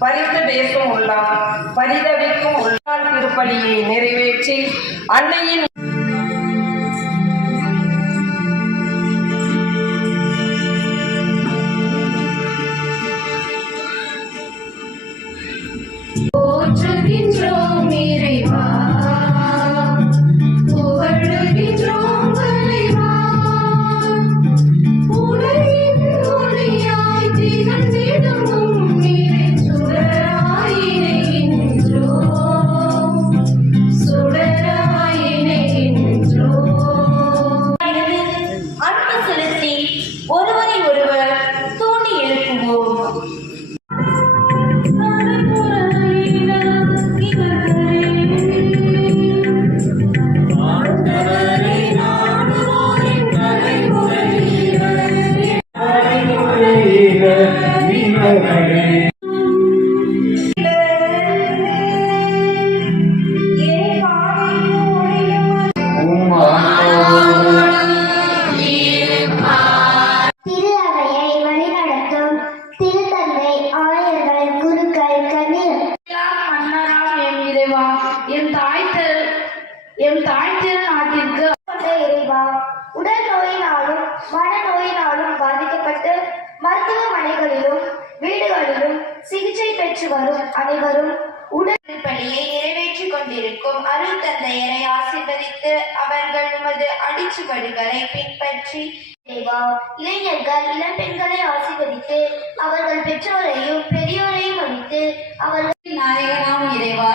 பரிந்து பேசும் உள்ளம், பரிதவிக்கும் உள்ளால் திருப்பலியை நிறைவேற்றி அன்னையின் போற்றுகின்றோம் இறைவா, புகழுகின்றோம் தலைவா, உலகின் ஒளியாய் திகழ்ந்திடும் உம்மிறை சுடராய் இணைகின்றோம், சுடராய் இணைகின்றோம். அன்பு செலுத்தி ஒருவரை ஒருவர் தூண்டி எழுப்புவோம். எம் தாய்த்திரு நாட்டிற்கு இறைவா, உடல் நோயினாலும் மனநோயினாலும் பாதிக்கப்பட்டு மருத்துவமனைகளிலும் வீடுகளிலும் சிகிச்சை பெற்று வரும் அனைவரும் உடல் பணியை நிறைவேற்றிக் கொண்டிருக்கும் அருள் தந்தையரை ஆசீர்வதித்து அவர்கள் உமது அடிச்சுவடுகளை பின்பற்றி இளைஞர்கள் இளம்பெண்களை ஆசீர்வதித்து அவர்கள் பெற்றோரையும் பெரியோரையும் அளித்து அவர்கள் நாயகனாம் இறைவா,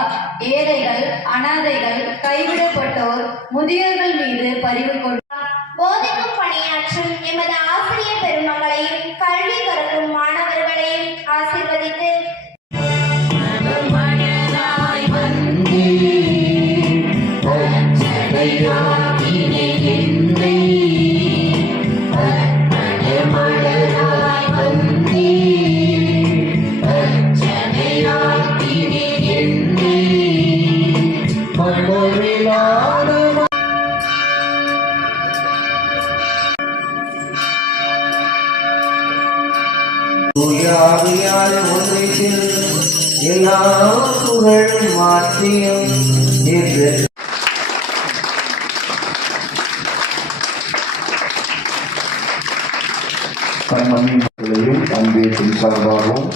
ஏழைகள், அனாதைகள், கைவிடப்பட்டோர், முதியோர்கள் மீது பரிவு கொண்டார். போதிக்கும் பணியாற்றும் எமது ஆசிரியர் பெருமக்களையும் கல்வி கற்கும் மாணவர்களையும் ஆசீர்வதித்து எல்லா புகழும் மாற்றியும் தன் மண்ணின் மக்களையும் அன்பே சார்பாகவும்